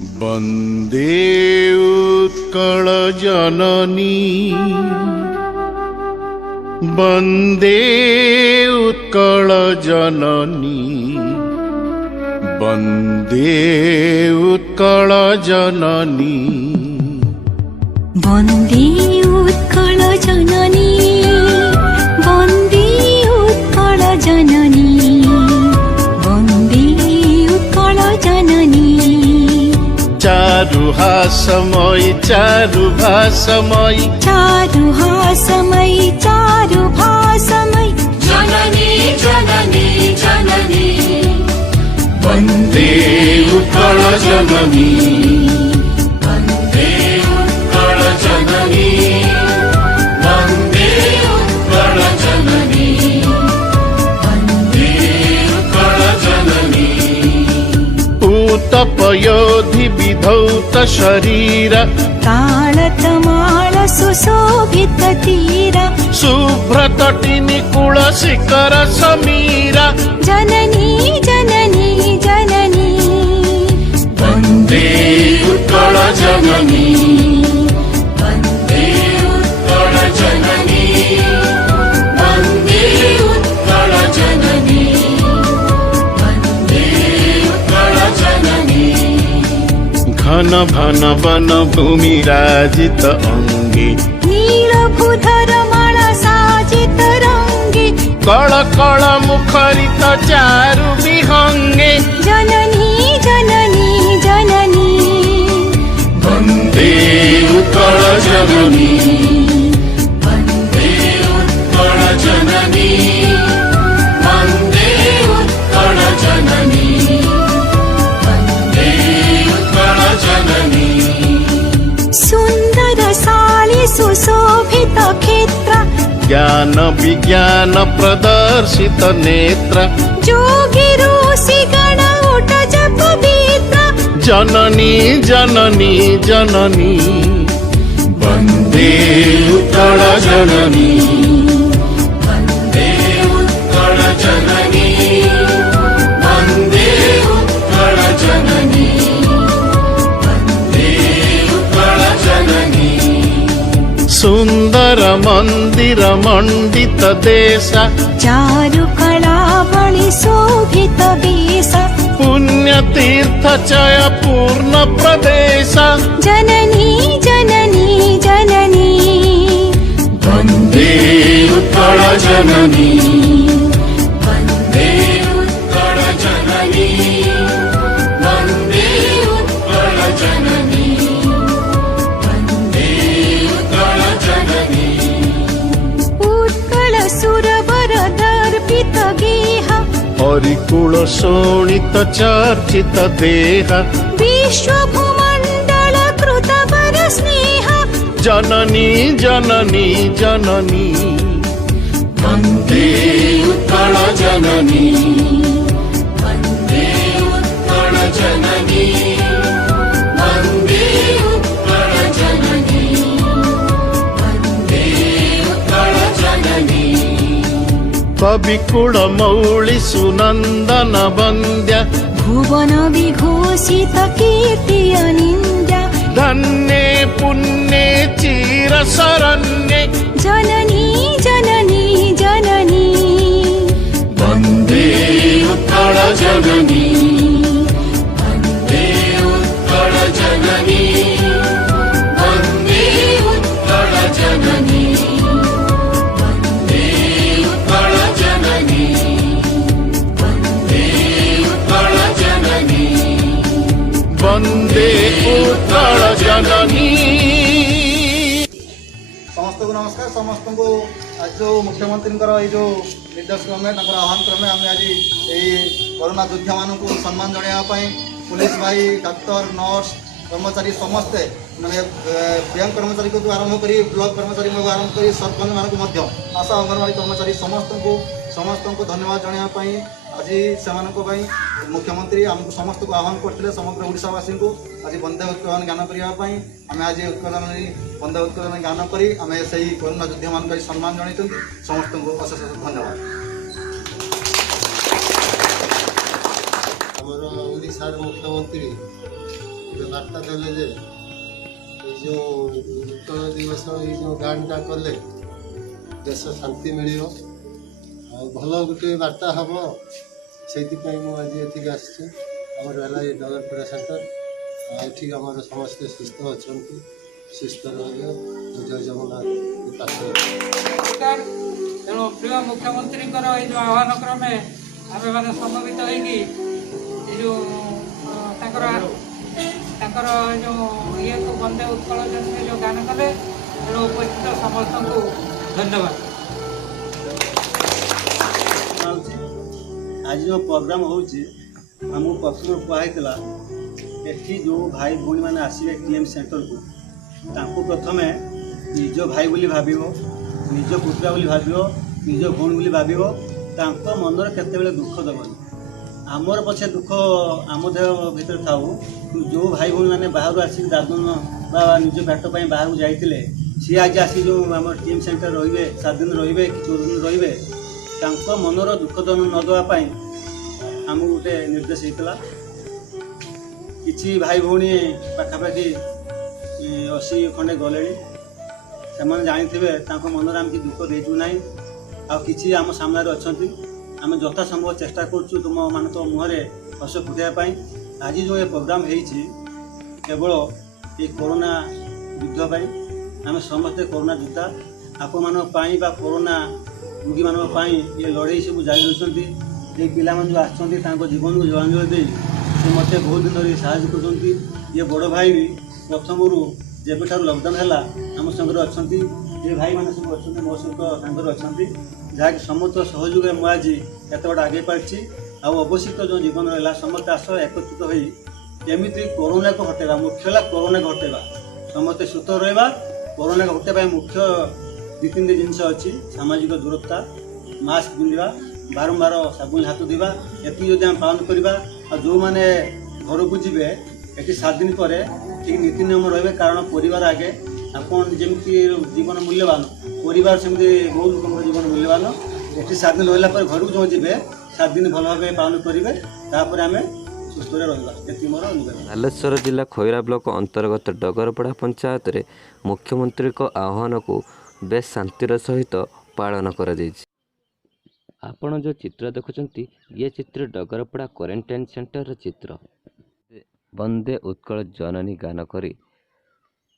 वन्दे उत्कल जननी वन्दे उत्कल जननी वन्दे उत्कल जननी वन्दे उत्कल जननी वन्दे उत्कल जननी वन्दे उत्कल जननी चारुहासमयी चारुभासमयी चारुहासमयी चारुभासमयी जननी जननी जननी वन्दे उत्कल जननी वन्दे उत्कल जननी वन्दे उत्कल जननी वन्दे उत्कल जननी पूतपयोधि विधौत शरीर ताळतमाळ सुशोभित तीर शुभ्रतटिनि कुलशिखर समीर जननी जननी जननी वन्दे उत्कल जननी वन्दे उत्कल जननी वन्दे उत्कल जननी वन्दे उत्कल जननी घन घन वन भूमि राजित अंगे नीलभूधर माला साजित रंगे कळ कळ मुखरित चारु विहंगे जननी जननी जननी वन्दे उत्कल जननी वन्दे उत्कल जननी वन्दे उत्कल जननी वन्दे उत्कल जननी सुन्दर साली सुशोभित क्षेत्र ज्ञान विज्ञान प्रदर्शित नेत्र जोगी ऋषि गण उठ जप पवित्र जननी जननी जननी वन्दे उत्कल जननी वन्दे उत्कल जननी वन्दे उत्कल जननी वन्दे उत्कल जननी सुन्दर मन्दिर मण्डित देश चारु कलावळि शोभित वेश पुण्यतीर्थ चय पूर्ण प्रदेश जननी जननी जननी वन्दे उत्कल जननी वन्दे उत्कल जननी वन्दे उत्कल जननी वन्दे उत्कल जननी उत्कल सुरवर दर्पित गेह हरिकुल शोणित चर्चित देह विश्वभूमण्डल कृतवर स्नेह जननी जननी जननी वन्दे उत्कल जननी वन्दे उत्कल जननी वन्दे उत्कल जननी वन्दे उत्कल जननी कविकुल मौळि सुनन्दन वन्द्य भुवन विघोषित कीर्ति अनिन्द्य धन्ये पुण्ये चिरशरण्ये जननी जननी जननी वन्दे उत्कल जननी वन्दे उत्कल जननी वन्दे उत्कल जननी वन्दे उत्कल जननी वन्दे उत्कल जननी वन्दे उत्कल जननी समस्त को नमस्कार समस्त को आज जो मुख्यमंत्री जो निर्देश क्रमे आह्वान क्रमे आम आज यही कोरोना योद्धा मान सम्मान जनावाई पुलिस भाई डाक्तर नर्स कर्मचारी समस्ते माने बैंक कर्मचारी को आरंभ कर ब्लॉक कर्मचारी आरंभ कर सरपंच मानक आशा अंगनवाड़ी कर्मचारी समस्त को धन्यवाद जनावाई आज से मुख्यमंत्री आमको समस्त को आह्वान करते समग्र ओडावासी को आज वंदे उत्कलन ज्ञान करने आम आज उत्कलन वंदे उत्कलन ज्ञान करी आम से कोरोना योद्धा मान सम्मान जन समस्त को अशेष धन्यवाद। ओडिशार मुख्यमंत्री ଗୋଟେ ବାର୍ତ୍ତା ଦେଲେ ଯେ ଏଇ ଯେଉଁ ଉତ୍କଳ ଦିବସ ଏଇ ଯେଉଁ ଗାନଟା କଲେ ଦେଶ ଶାନ୍ତି ମିଳିବ ଆଉ ଭଲ ଗୋଟେ ବାର୍ତ୍ତା ହେବ। ସେଇଥିପାଇଁ ମୁଁ ଆଜି ଏଠିକି ଆସିଛି। ଆମର ହେଲା ଏ ଡଗରପଡ଼ା ସେଣ୍ଟର। ଆଉ ଏଠି ଆମର ସମସ୍ତେ ସୁସ୍ଥ ଅଛନ୍ତି, ସୁସ୍ଥ ରହିବେ। ଜୟ ଜଗନ୍ନାଥ। ନମସ୍କାର। ତେଣୁ ପ୍ରିୟ ମୁଖ୍ୟମନ୍ତ୍ରୀଙ୍କର ଏଇ ଯେଉଁ ଆହ୍ୱାନ କ୍ରମେ ଆମେମାନେ ସମବେତ ହୋଇକି ଏ ଯେଉଁ ତାଙ୍କର ଏ ଯେଉଁ ଇଏକୁ ବନ୍ଦେ ଉତ୍କଳ ଜନନୀ ଯେଉଁ ଗାନ କଲେ, ତେଣୁ ଉପସ୍ଥିତ ସମସ୍ତଙ୍କୁ ଧନ୍ୟବାଦ। ଆଜି ଯେଉଁ ପ୍ରୋଗ୍ରାମ ହେଉଛି ଆମକୁ ପ୍ରଥମରୁ କୁହାହେଇଥିଲା ଏଠି ଯେଉଁ ଭାଇ ଭଉଣୀମାନେ ଆସିବେ TM ସେଣ୍ଟରକୁ ତାଙ୍କୁ ପ୍ରଥମେ ନିଜ ଭାଇ ବୋଲି ଭାବିବ, ନିଜ ପୁତୁରା ବୋଲି ଭାବିବ, ନିଜ ଭଉଣୀ ବୋଲି ଭାବିବ। ତାଙ୍କ ମନରେ କେତେବେଳେ ଦୁଃଖ ଦେବନି। ଆମର ପଛେ ଦୁଃଖ ଆମ ଦେହ ଭିତରେ ଥାଉ, ଯେଉଁ ଭାଇ ଭଉଣୀମାନେ ବାହାରୁ ଆସିକି ଦାଦନ ବା ନିଜ ପେଟ ପାଇଁ ବାହାରକୁ ଯାଇଥିଲେ ସିଏ ଆଜି ଆସିକି ଯେଉଁ ଆମର TM ସେଣ୍ଟର ରହିବେ, 7 ଦିନ ରହିବେ କି 14 ଦିନ ରହିବେ, ତାଙ୍କ ମନର ଦୁଃଖ ନ ଦେବା ପାଇଁ ଆମକୁ ଗୋଟେ ନିର୍ଦ୍ଦେଶ ହେଇଥିଲା। କିଛି ଭାଇ ଭଉଣୀ ପାଖାପାଖି 80 ଖଣ୍ଡେ ଗଲେଣି। ସେମାନେ ଜାଣିଥିବେ ତାଙ୍କ ମନରେ ଆମେ କିଛି ଦୁଃଖ ଦେଇଛୁ ନାହିଁ। ଆଉ କିଛି ଆମ ସାମ୍ନାରେ ଅଛନ୍ତି। ଆମେ ଯଥାସମ୍ଭବ ଚେଷ୍ଟା କରୁଛୁ ତୁମମାନଙ୍କ ମୁହଁରେ ହସ ଫୁଟାଇବା ପାଇଁ। ଆଜି ଯେଉଁ ଏ ପ୍ରୋଗ୍ରାମ ହେଇଛି କେବଳ ଏ କରୋନା ଯୁଦ୍ଧ ପାଇଁ। ଆମେ ସମସ୍ତେ କରୋନା ଯୋଦ୍ଧା। ଆପଣମାନଙ୍କ ପାଇଁ ବା କରୋନା ରୋଗୀମାନଙ୍କ ପାଇଁ ଏ ଲଢ଼େଇ ସବୁ ଜାରି ରହିଛନ୍ତି। ଏ ପିଲାମାନେ ଯେଉଁ ଆସିଛନ୍ତି ତାଙ୍କ ଜୀବନକୁ ଜଳାଞ୍ଜଳି ଦେଇ ସେ ମୋତେ ବହୁତ ଦିନ ଧରି ସାହାଯ୍ୟ କରୁଛନ୍ତି। ଇଏ ବଡ଼ ଭାଇ ବି ପ୍ରଥମରୁ ଯେବେଠାରୁ ଲକଡାଉନ୍ ହେଲା ଆମ ସାଙ୍ଗରେ ଅଛନ୍ତି। ଏ ଭାଇମାନେ ସବୁ ଅଛନ୍ତି ମୋ ସହିତ ସାଙ୍ଗରେ ଅଛନ୍ତି, ଯାହାକି ସମସ୍ତ ସହଯୋଗରେ ମୁଁ ଆଜି ଏତେ ବାଟ ଆଗେଇ ପାରିଛି। ଆଉ ଅବଶିଷ୍ଟ ଯେଉଁ ଜୀବନ ରହିଲା ସମସ୍ତେ ଆସ ଏକତ୍ରିତ ହୋଇ କେମିତି କରୋନାକୁ ହଟେଇବା। ମୁଖ୍ୟ ହେଲା କରୋନାକୁ ହଟେଇବା, ସମସ୍ତେ ସୁସ୍ଥ ରହିବା। କରୋନାକୁ ହଟେଇବା ପାଇଁ ମୁଖ୍ୟ 2-3ଟି ଜିନିଷ ଅଛି। ସାମାଜିକ ଦୂରତା, ମାସ୍କ ପିନ୍ଧିବା, ବାରମ୍ବାର ସାବୁନ ହାତ ଧୋଇବା। ଏତିକି ଯଦି ଆମେ ପାଳନ କରିବା ଆଉ ଯେଉଁମାନେ ଘରକୁ ଯିବେ ଏଠି 7 ଦିନ ପରେ ଠିକ୍ ନୀତି ନିୟମ ରହିବେ। କାରଣ ପରିବାର ଆଗେ। ଆପଣ ଯେମିତି ଜୀବନ ମୂଲ୍ୟବାନ, ପରିବାର ସେମିତି ବହୁତ ଲୋକଙ୍କର ଜୀବନ ମୂଲ୍ୟବାନ। ଏଠି 7 ଦିନ ରହିଲା ପରେ ଘରକୁ ଯେଉଁ ଯିବେ 7 ଦିନ ଭଲ ଭାବେ ପାଳନ କରିବେ, ତାପରେ ଆମେ ସୁସ୍ଥରେ ରହିବା। ଏତିକି ମୋର ନିବେଦନ। ବାଲେଶ୍ୱର ଜିଲ୍ଲା ଖଇରା ବ୍ଲକ ଅନ୍ତର୍ଗତ ଡଗରପଡ଼ା ପଞ୍ଚାୟତରେ ମୁଖ୍ୟମନ୍ତ୍ରୀଙ୍କ ଆହ୍ୱାନକୁ ବେଶ ଶାନ୍ତିର ସହିତ ପାଳନ କରାଯାଇଛି। ଆପଣ ଯେଉଁ ଚିତ୍ର ଦେଖୁଛନ୍ତି ଇଏ ଚିତ୍ର ଡଗରପଡ଼ା କ୍ୱାରେଣ୍ଟାଇନ୍ ସେଣ୍ଟରର ଚିତ୍ର। ବନ୍ଦେ ଉତ୍କଳ ଜନନୀ ଗାନ କରି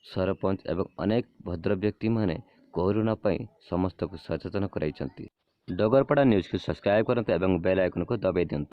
ସରପଞ୍ଚ ଏବଂ ଅନେକ ଭଦ୍ର ବ୍ୟକ୍ତିମାନେ କରୋନା ପାଇଁ ସମସ୍ତଙ୍କୁ ସଚେତନ କରାଇଛନ୍ତି। ଡଗରପଡ଼ା ନ୍ୟୁଜ୍କୁ ସବସ୍କ୍ରାଇବ୍ କରନ୍ତୁ ଏବଂ ବେଲ୍ ଆଇକନ୍କୁ ଦବାଇ ଦିଅନ୍ତୁ।